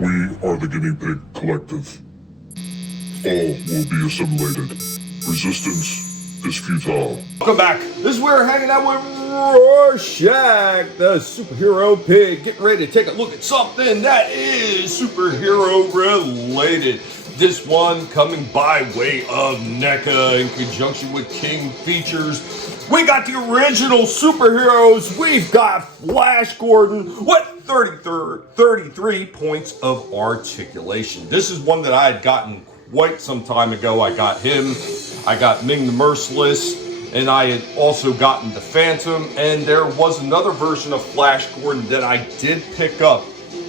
We are the Guinea Pig Collective. All will be assimilated. Resistance is futile. Welcome back. This is where we're hanging out with Rorschach, the superhero pig. Getting ready to take a look at something that is superhero related. This one coming by way of Neca in conjunction with King Features. We got the original superheroes. We've got Flash Gordon with 33 points of articulation. This is one that I had gotten quite some time ago. I got him, I got Ming the Merciless, and I had also gotten the Phantom, and there was another version of Flash Gordon that I did pick up.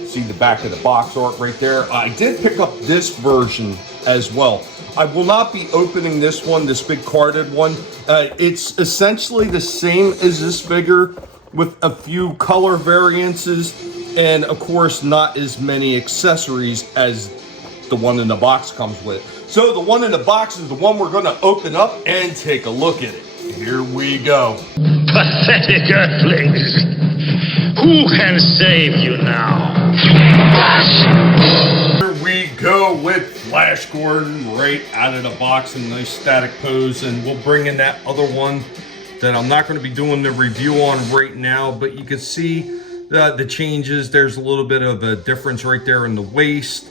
See the back of the box art right there? I did pick up this version as well. I will not be opening this one, this big carded one. It's essentially the same as this figure with a few color variances and of course not as many accessories as the one in the box comes with. So the one in the box is the one we're going to open up and take a look at it. Here we go. Pathetic earthlings! Who can save you now? Here we go with Flash Gordon right out of the box in a nice static pose, and we'll bring in that other one that I'm not going to be doing the review on right now, but you can see the changes. There's a little bit of a difference right there in the waist,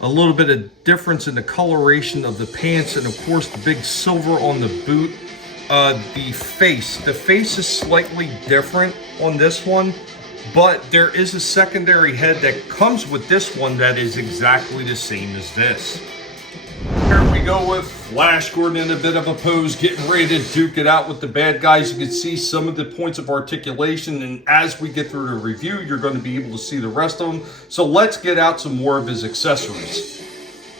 a little bit of difference in the coloration of the pants, and of course the big silver on the boot. The face is slightly different on this one, but there is a secondary head that comes with this one that is exactly the same as this. Here we go with Flash Gordon in a bit of a pose, getting ready to duke it out with the bad guys. You can see some of the points of articulation, and as we get through the review, you're going to be able to see the rest of them. So let's get out some more of his accessories.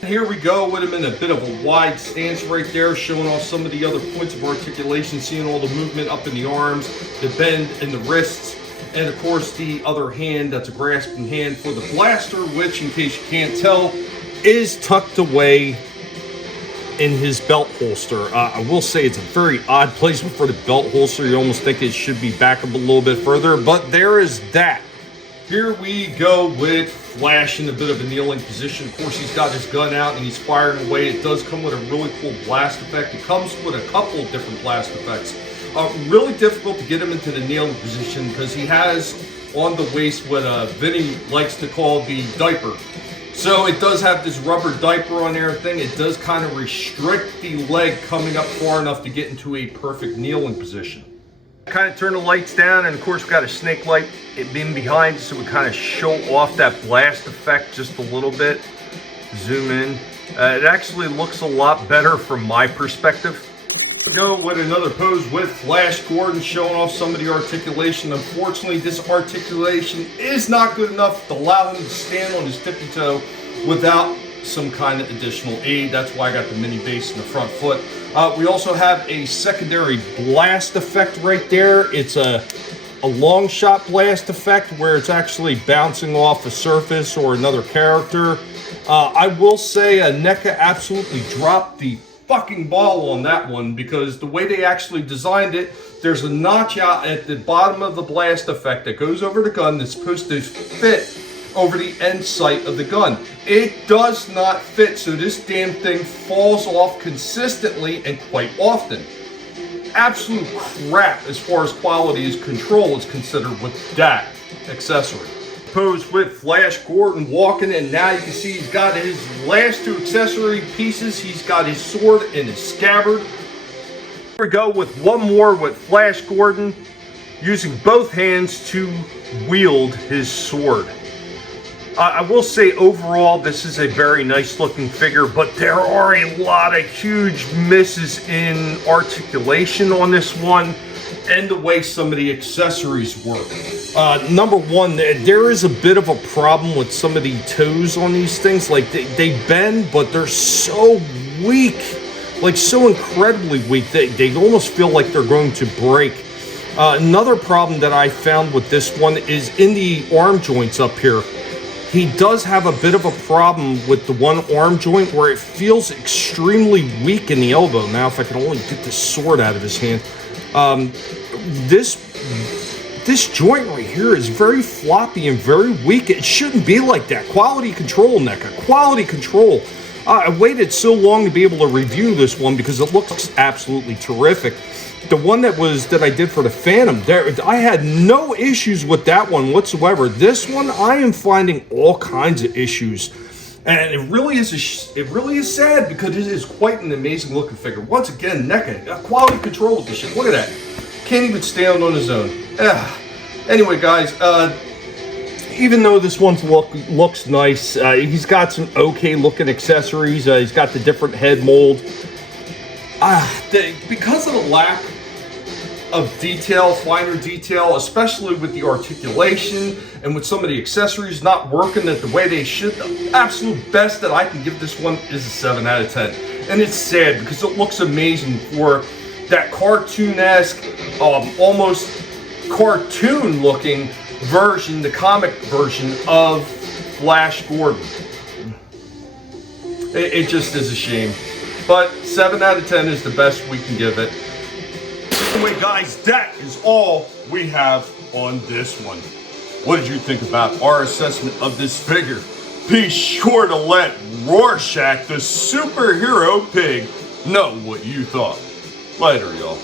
Here we go with him in a bit of a wide stance right there, showing off some of the other points of articulation, seeing all the movement up in the arms, the bend in the wrists, and of course the other hand, that's a grasping hand for the blaster, which in case you can't tell, is tucked away in his belt holster. I will say it's a very odd placement for the belt holster. You almost think it should be back up a little bit further, but there is that. Here we go with Flash in a bit of a kneeling position. Of course, he's got his gun out and he's firing away. It does come with a really cool blast effect. It comes with a couple of different blast effects. Really difficult to get him into the kneeling position because he has on the waist what Vinny likes to call the diaper. So it does have this rubber diaper on there thing. It does kind of restrict the leg coming up far enough to get into a perfect kneeling position. Kind of turn the lights down, and of course we've got a snake light in behind, so we kind of show off that blast effect just a little bit. Zoom in. It actually looks a lot better from my perspective. We go with another pose with Flash Gordon, showing off some of the articulation. Unfortunately, this articulation is not good enough to allow him to stand on his tippy toe without some kind of additional aid. That's why I got the mini base in the front foot. We also have a secondary blast effect right there. It's a long shot blast effect where it's actually bouncing off a surface or another character. I will say Neca absolutely dropped the fucking ball on that one, because the way they actually designed it, there's a notch out at the bottom of the blast effect that goes over the gun that's supposed to fit over the end sight of the gun. It does not fit, so this damn thing falls off consistently and quite often. Absolute crap as far as quality as control is considered with that accessory. Pose with Flash Gordon walking, and now you can see he's got his last two accessory pieces. He's got his sword and his scabbard. Here we go with one more with Flash Gordon using both hands to wield his sword. I will say overall this is a very nice looking figure, but there are a lot of huge misses in articulation on this one and the way some of the accessories work. Number one, there is a bit of a problem with some of the toes on these things. Like they bend, but they're so weak, like so incredibly weak. They almost feel like they're going to break. Another problem that I found with this one is in the arm joints up here. He does have a bit of a problem with the one arm joint where it feels extremely weak in the elbow. Now, if I can only get this sword out of his hand. This this joint right here is very floppy and very weak. It shouldn't be like that. Quality control, Neca. Quality control. I waited so long to be able to review this one because it looks absolutely terrific. The one that I did for the Phantom, I had no issues with that one whatsoever. This one, I am finding all kinds of issues. And it really is sad because it is quite an amazing looking figure. Once again, Neca, quality control with this shit. Look at that. Can't even stand on his own. Anyway, guys, even though this one looks nice, he's got some okay looking accessories. He's got the different head mold. Because of the lack of detail, finer detail, especially with the articulation and with some of the accessories not working the way they should, the absolute best that I can give this one is a 7 out of 10. And it's sad because it looks amazing for that cartoon-esque, almost cartoon-looking version, the comic version of Flash Gordon. It just is a shame. But 7 out of 10 is the best we can give it. Anyway, guys, that is all we have on this one. What did you think about our assessment of this figure? Be sure to let Rorschach, the superhero pig, know what you thought. Later, y'all.